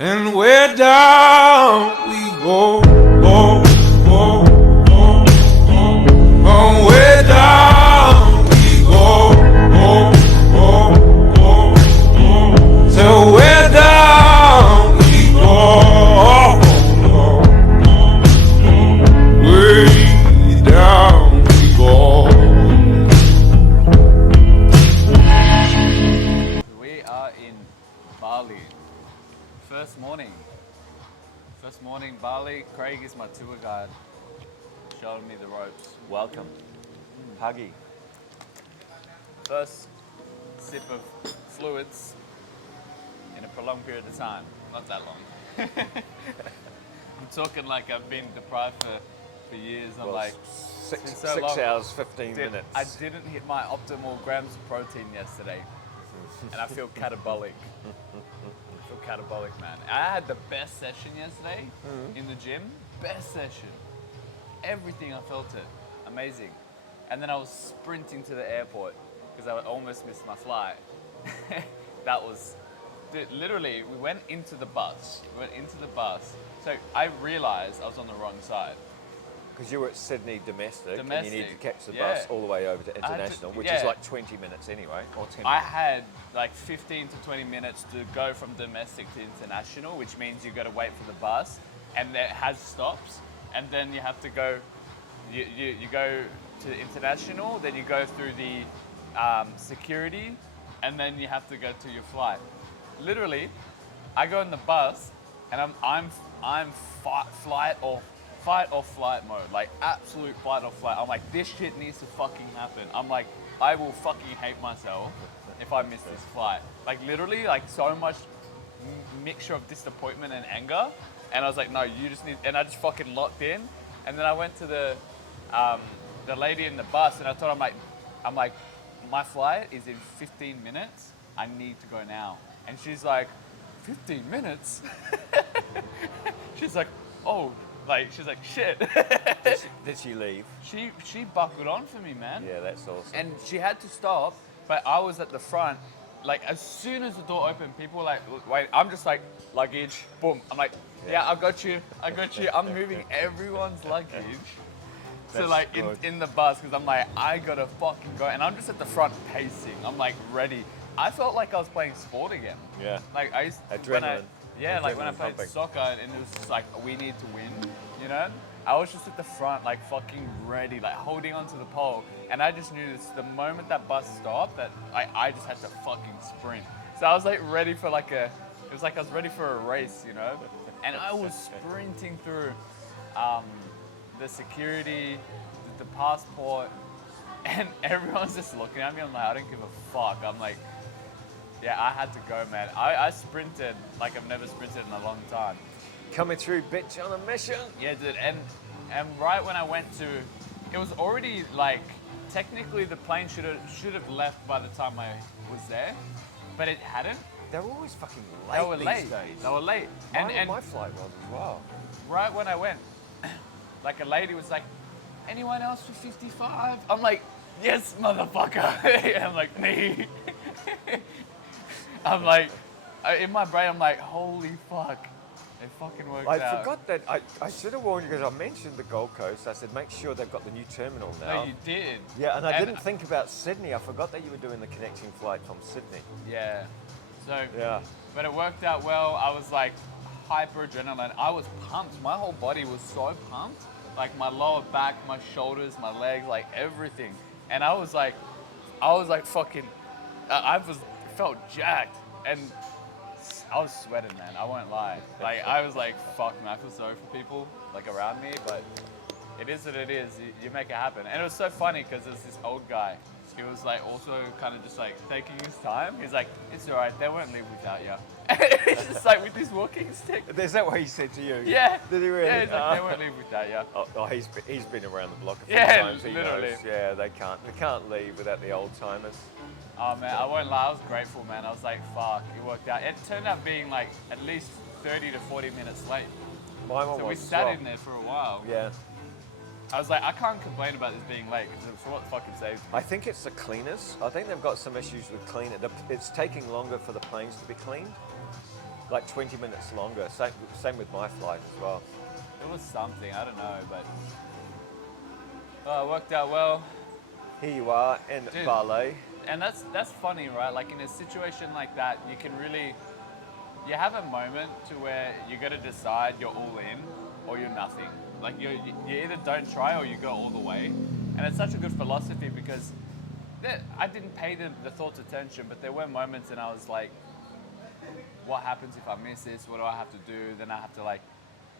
And where down we go, go, go, go, go. Oh, where down we go, go, go, go, go. So where down we go, way down we go. We are in Bali. First morning, Bali. Craig is my tour guide, showing me the ropes. Welcome. Huggy. First sip of fluids in a prolonged period of time. Not that long. I'm talking like I've been deprived for years. I'm Well, like, six, it's so 6 long. hours, 15 Dude, minutes. I didn't hit my optimal grams of protein yesterday, and I feel catabolic. I feel catabolic, man. I had the best session yesterday in the gym. Best session. Everything, I felt it. Amazing. And then I was sprinting to the airport because I almost missed my flight. That was, dude, literally, we went into the bus. So I realized I was on the wrong side. Because you were at Sydney domestic, and you Domestic, needed to catch the yeah. bus all the way over to I had to- international, which yeah. is like 20 minutes anyway, or 10 I minutes. had like 15 to 20 minutes to go from domestic to international, which means you got to wait for the bus, and it has stops, and then you have to go. You go to international, then you go through the security, and then you have to go to your flight. Literally, I go in the bus, and I'm fight or flight mode, like absolute fight or flight. I'm like, this shit needs to fucking happen. I'm like, I will fucking hate myself if I miss this flight. Like literally, like so much mixture of disappointment and anger. And I was like, no, you just need. And I just fucking locked in. And then I went to the lady in the bus, and I told her, I'm like, my flight is in 15 minutes. I need to go now. And she's like, 15 minutes? She's like, oh. Like, she's like, shit. Did she leave? She buckled on for me, man. Yeah, that's awesome. And she had to stop, but I was at the front. Like, as soon as the door opened, people were like, wait, I'm just like, luggage, boom. I'm like, yeah, I got you. I'm moving everyone's luggage. So That's like good. in the bus, because I'm like, I gotta fucking go. And I'm just at the front pacing. I'm like ready. I felt like I was playing sport again. Yeah. Like I used Adrenaline. like when I Adrenaline played pumping. soccer, and it was just like, we need to win, you know? I was just at the front, like fucking ready, like holding onto the pole. And I just knew this, the moment that bus stopped, that I just had to fucking sprint. So I was like ready for it was like I was ready for a race, you know? And I was sprinting through the security, the passport, and everyone's just looking at me. I'm like, I don't give a fuck. I'm like, yeah, I had to go, man. I sprinted like I've never sprinted in a long time. Coming through, bitch, on a mission. Yeah, dude. And right when I went to, it was already like, technically the plane should have left by the time I was there, but it hadn't. They're always fucking late They were these late. days. They were late. My flight was as well. Right when I went, like a lady was like, anyone else for 55? I'm like, yes, motherfucker. I'm like, me. I'm like, in my brain, I'm like, holy fuck. It fucking worked out. I forgot that. I should have warned you because I mentioned the Gold Coast. I said, make sure they've got the new terminal now. No, you did. Yeah, and I didn't think about Sydney. I forgot that you were doing the connecting flight from Sydney. Yeah. So, Yeah. but it worked out well. I was like hyper adrenaline. I was pumped. My whole body was so pumped. Like my lower back, my shoulders, my legs, like everything. And I was like fucking, felt jacked. And I was sweating, man. I won't lie. Like I was like, fuck, man. I feel sorry for people like around me, but it is what it is. You make it happen. And it was so funny because there's this old guy. He was like also kind of just like taking his time. He's like, it's all right. They won't leave without you. He's just like with his walking stick. Is that what he said to you? Yeah. Did he really? Yeah, he's like, they won't leave without you. Oh, he's been around the block a few Yeah, times. He literally. knows. Yeah, they can't leave without the old timers. Oh man, I won't lie. I was grateful, man. I was like, fuck, it worked out. It turned out being like at least 30 to 40 minutes late. My one So we was as sat well. in there for a while. Yeah. I was like, I can't complain about this being late because it's what fucking saved me. I think it's the cleaners. I think they've got some issues with cleaning. It's taking longer for the planes to be cleaned. like 20 minutes longer. Same with my flight as well. It was something, I don't know, but it worked out well. Here you are in Dude. Bali. And that's funny, right? Like in a situation like that, you can really, you have a moment to where you got to decide you're all in or you're nothing. Like you either don't try or you go all the way. And it's such a good philosophy because I didn't pay the thoughts attention, but there were moments and I was like, what happens if I miss this? What do I have to do? Then I have to like,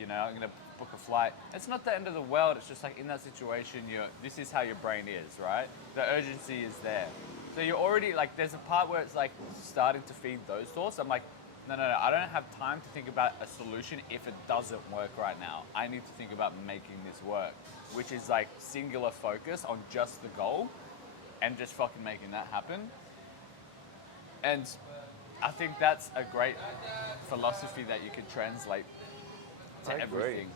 I'm gonna book a flight. It's not the end of the world. It's just like in that situation, this is how your brain is, right? The urgency is there. So you're already like, there's a part where it's like starting to feed those thoughts. I'm like, no, I don't have time to think about a solution if it doesn't work right now. I need to think about making this work, which is like singular focus on just the goal and just fucking making that happen. And I think that's a great philosophy that you could translate to everything.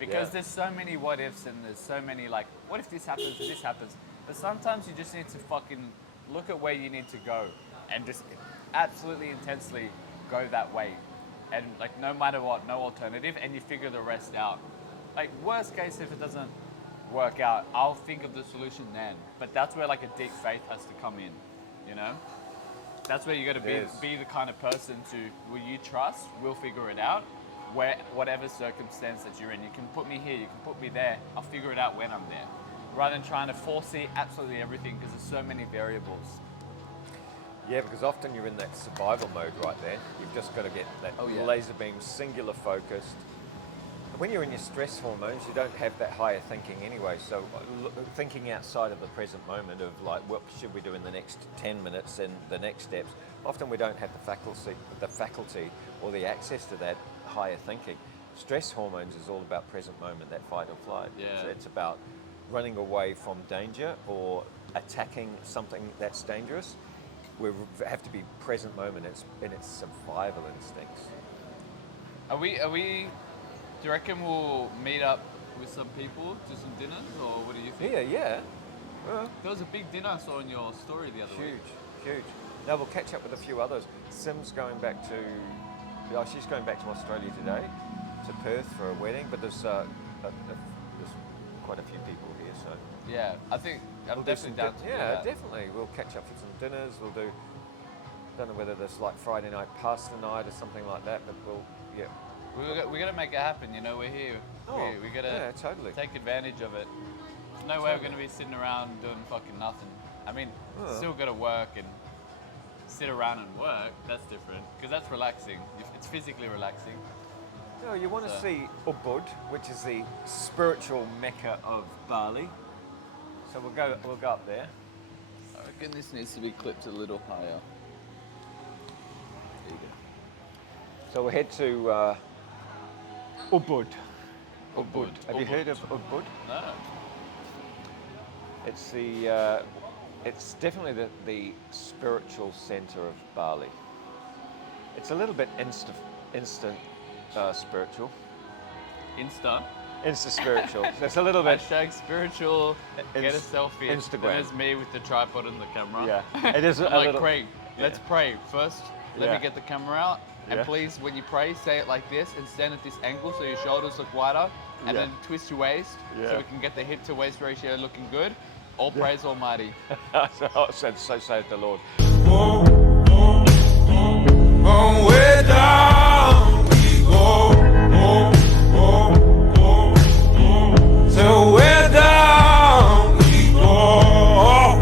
Because there's so many what ifs and there's so many like, what if this happens or this happens? But sometimes you just need to fucking look at where you need to go and just absolutely intensely go that way. And like no matter what, no alternative, and you figure the rest out. Like worst case, if it doesn't work out, I'll think of the solution then. But that's where like a deep faith has to come in, That's where you got to be the kind of person will you trust, we'll figure it out, whatever circumstance that you're in. You can put me here, you can put me there, I'll figure it out when I'm there. Rather than trying to foresee absolutely everything because there's so many variables. Yeah, because often you're in that survival mode right there. You've just got to get that laser beam, singular focused. When you're in your stress hormones, you don't have that higher thinking anyway. So thinking outside of the present moment of like, what should we do in the next 10 minutes and the next steps, often we don't have the faculty or the access to that higher thinking. Stress hormones is all about present moment, that fight or flight. Yeah. So it's about running away from danger or attacking something that's dangerous. We have to be present moment in its survival instincts. Are we? Do you reckon we'll meet up with some people, do some dinners, or what do you think? Yeah. Well, there was a big dinner I saw in your story the other week. Huge. Now we'll catch up with a few others. Sim's going back to, she's going back to Australia today, to Perth for a wedding, but there's quite a few people here, so. Yeah, I think I'm definitely down to do Yeah, that. definitely. We'll catch up for some dinners. We'll do, don't know whether there's like Friday night pasta night or something like that, but We got to make it happen, we're here. We got to totally take advantage of it. There's no way we're going to be sitting around doing fucking nothing. I mean, still got to work and sit around and work, that's different, because that's relaxing. It's physically relaxing. No, you want to see Ubud, which is the spiritual mecca of Bali. So we'll go up there. I reckon this needs to be clipped a little higher. There you go. So we'll head to Ubud. Ubud. Have you heard of Ubud? No. It's definitely the spiritual center of Bali. It's a little bit instant spiritual. Insta spiritual. So it's a little bit. Hashtag spiritual. Get a selfie. Instagram. There's me with the tripod and the camera. Yeah. It is a like little. Craig. Let's pray first. Let Yeah. me get the camera out. And please, when you pray, say it like this and stand at this angle so your shoulders look wider. And then twist your waist so we can get the hip to waist ratio looking good. All praise Almighty. So saith the Lord. Way down we go. So way down we go.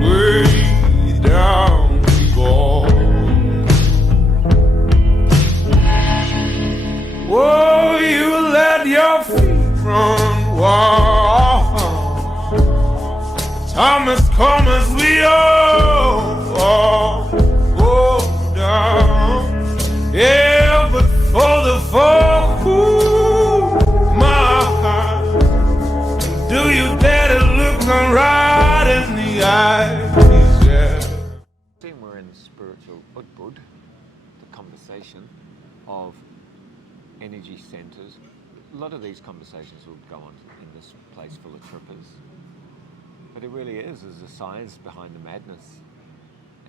Way down we go. Whoa, you let your feet run wild. Thomas, come as we all go down. Yeah, but for the fall, my heart, do you dare to look them right in the eyes? Yeah. Then we're in spiritual Ubud, the conversation of energy centers. A lot of these conversations will go on in this place full of trippers. But it really is a science behind the madness.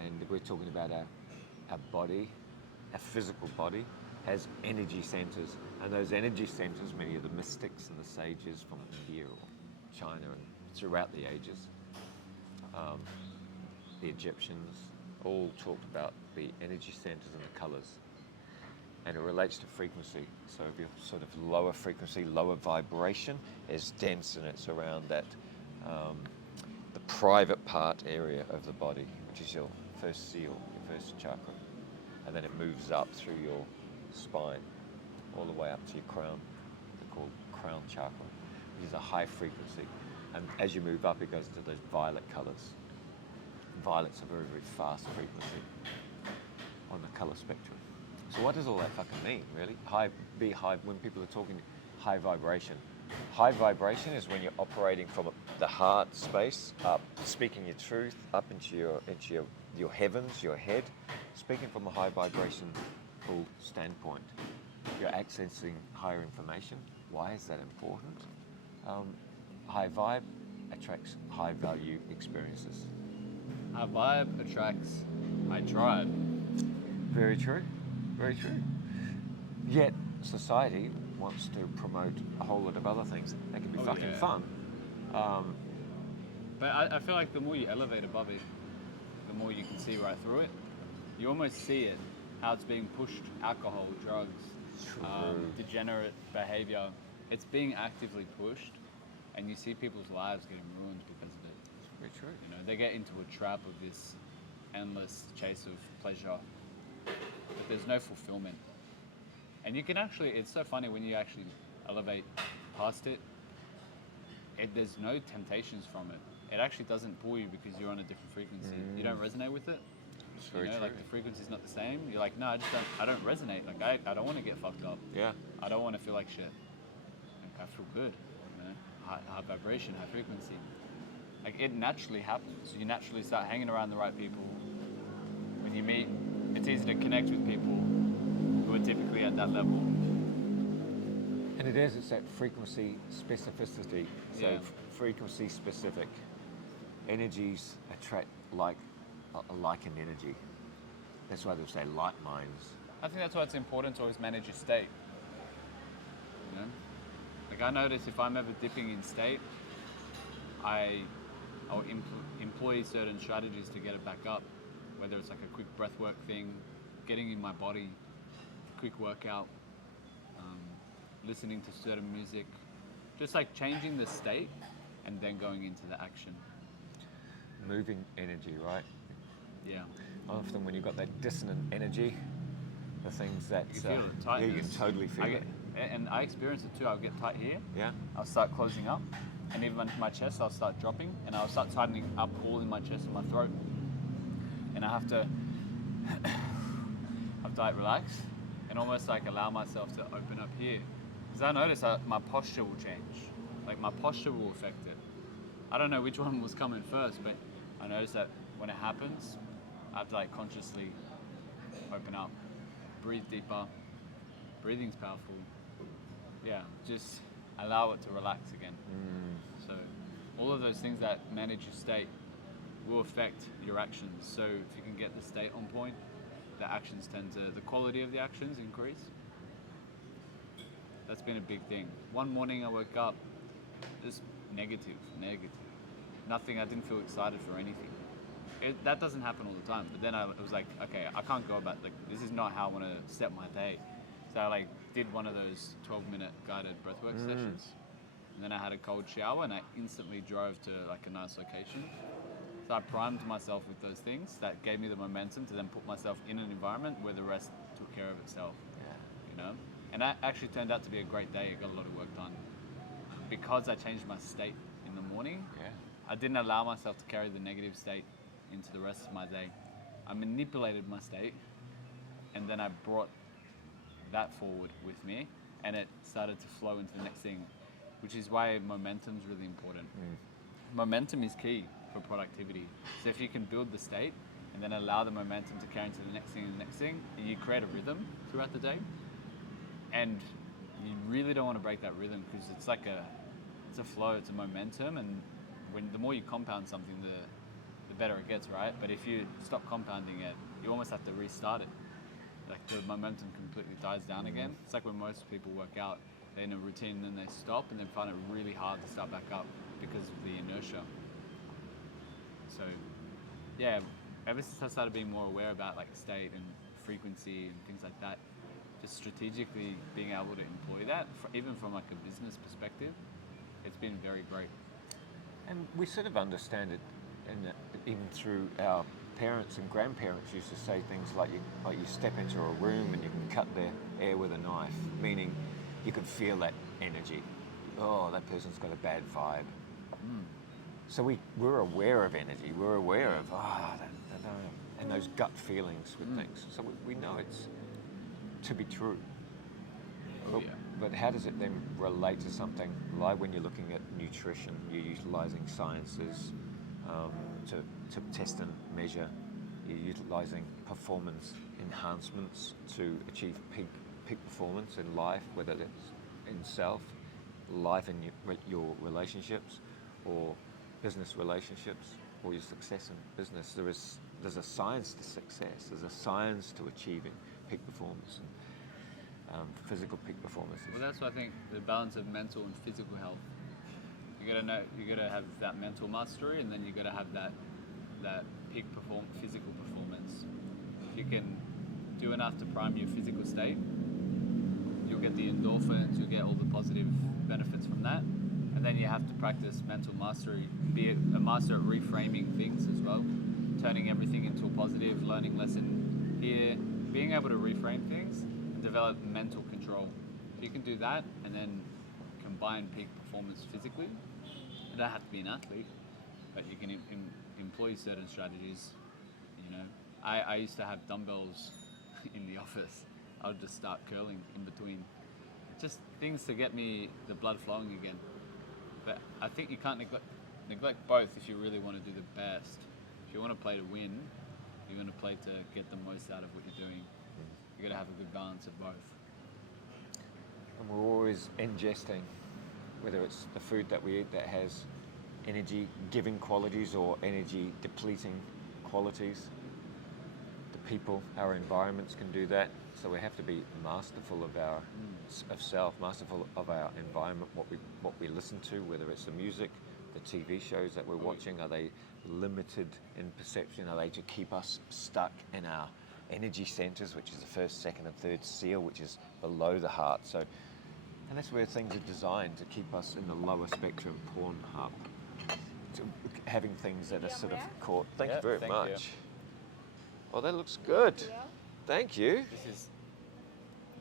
And we're talking about our our body, our physical body, has energy centers. And those energy centers, many of the mystics and the sages from India or China and throughout the ages, the Egyptians, all talked about the energy centers and the colors. And it relates to frequency. So if you're sort of lower frequency, lower vibration, is dense and it's around that, the private part area of the body, which is your first seal, your first chakra. And then it moves up through your spine, all the way up to your crown. They're called crown chakra, which is a high frequency. And as you move up, it goes to those violet colors. Violet's a very, very fast frequency on the color spectrum. So what does all that fucking mean, really? When people are talking high vibration. High vibration is when you're operating from the heart space up, speaking your truth up into your heavens, your head, speaking from a high vibration standpoint. You're accessing higher information. Why is that important? High vibe attracts high value experiences. High vibe attracts high drive. Very true. Very true. Yet society wants to promote a whole lot of other things that can be fucking fun. But I feel like the more you elevate above it, the more you can see right through it. You almost see it, how it's being pushed, alcohol, drugs, degenerate behavior. It's being actively pushed, and you see people's lives getting ruined because of it. Very true. You know, they get into a trap of this endless chase of pleasure, but there's no fulfillment. And you can actually, it's so funny when you actually elevate past it, there's no temptations from it. It actually doesn't pull you because you're on a different frequency. You don't resonate with it. It's very true. Like the frequency's not the same. You're like, no, I don't resonate. Like I don't want to get fucked up. Yeah. I don't want to feel like shit. Like I feel good. You know? High vibration, high frequency. Like it naturally happens. You naturally start hanging around the right people. When you meet, it's easy to connect with people who are typically at that level. And it's that frequency specificity. So frequency specific. Energies attract like an energy. That's why they'll say light minds. I think that's why it's important to always manage your state. You know? Like I notice if I'm ever dipping in state, I'll employ certain strategies to get it back up. Whether it's like a quick breath work thing, getting in my body, quick workout, listening to certain music, just like changing the state and then going into the action. Moving energy, right? Yeah. Often when you've got that dissonant energy, the things that you feel the tightness. you can totally feel it. And I experience it too. I'll get tight here. Yeah. I'll start closing up, and even my chest, I'll start dropping, and I'll start tightening up all in my chest and my throat. And I have to relax and almost like allow myself to open up here. Because I notice my posture will change. Like my posture will affect it. I don't know which one was coming first, but I notice that when it happens, I have to like consciously open up, breathe deeper. Breathing's powerful. Yeah, just allow it to relax again. So all of those things that manage your state will affect your actions. So if you can get the state on point, the actions the quality of the actions increase. That's been a big thing. One morning I woke up, just negative. Nothing, I didn't feel excited for anything. That doesn't happen all the time. But then I was like, okay, I can't go about, like, this is not how I want to set my day. So I like did one of those 12-minute guided breathwork sessions. And then I had a cold shower and I instantly drove to like a nice location. So I primed myself with those things that gave me the momentum to then put myself in an environment where the rest took care of itself. Yeah. You know? And that actually turned out to be a great day. I got a lot of work done. Because I changed my state in the morning, I didn't allow myself to carry the negative state into the rest of my day. I manipulated my state and then I brought that forward with me and it started to flow into the next thing, which is why momentum is really important. Momentum is key for productivity. So if you can build the state and then allow the momentum to carry into the next thing and the next thing, you create a rhythm throughout the day. And you really don't want to break that rhythm because it's like it's a flow, it's a momentum, and the more you compound something, the better it gets, right? But if you stop compounding it, you almost have to restart it. Like the momentum completely dies down again. It's like when most people work out, they're in a routine, then they stop, and then find it really hard to start back up because of the inertia. So, yeah, ever since I started being more aware about like state and frequency and things like that, just strategically being able to employ that, even from like a business perspective, it's been very great. And we sort of understand it, and even through our parents and grandparents used to say things like you step into a room and you can cut the air with a knife, meaning you can feel that energy. Oh, that person's got a bad vibe. So we're aware of energy. We're aware of and those gut feelings with things. So we know it's to be true. But how does it then relate to something like when you're looking at nutrition, you're utilizing sciences to test and measure, you're utilizing performance enhancements to achieve peak performance in life, whether it's in self, life in your relationships, or business relationships, or your success in business. There's a science to success. There's a science to achieving peak performance and physical peak performances. Well, that's why I think the balance of mental and physical health. You gotta have that mental mastery, and then you gotta have that peak physical performance. If you can do enough to prime your physical state, you'll get the endorphins, you'll get all the positive benefits from that. And then you have to practice mental mastery, be a master at reframing things as well, turning everything into a positive, learning lesson here, being able to reframe things, and develop mental control. If you can do that and then combine peak performance physically, you don't have to be an athlete, but you can employ certain strategies. You know, I used to have dumbbells in the office. I would just start curling in between. Just things to get me the blood flowing again. But I think you can't neglect both if you really want to do the best. If you want to play to win, you're going to play to get the most out of what you're doing. You've got to have a good balance of both. And we're always ingesting, whether it's the food that we eat that has energy-giving qualities or energy-depleting qualities. The people, our environments can do that. So we have to be masterful of self, masterful of our environment, what we listen to, whether it's the music, the TV shows that we're watching. Are they limited in perception? Are they to keep us stuck in our energy centers, which is the first, second, and third seal, which is below the heart? So, and that's where things are designed to keep us in the lower spectrum, porn hub, to having things that are sort of caught. Thank you very much. Oh, that looks good. Thank you. This is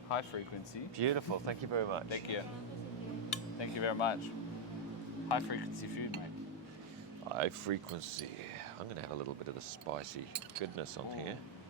high frequency. Beautiful. Thank you very much. Thank you. Thank you very much. High frequency food, mate. High frequency. I'm going to have a little bit of the spicy goodness on here.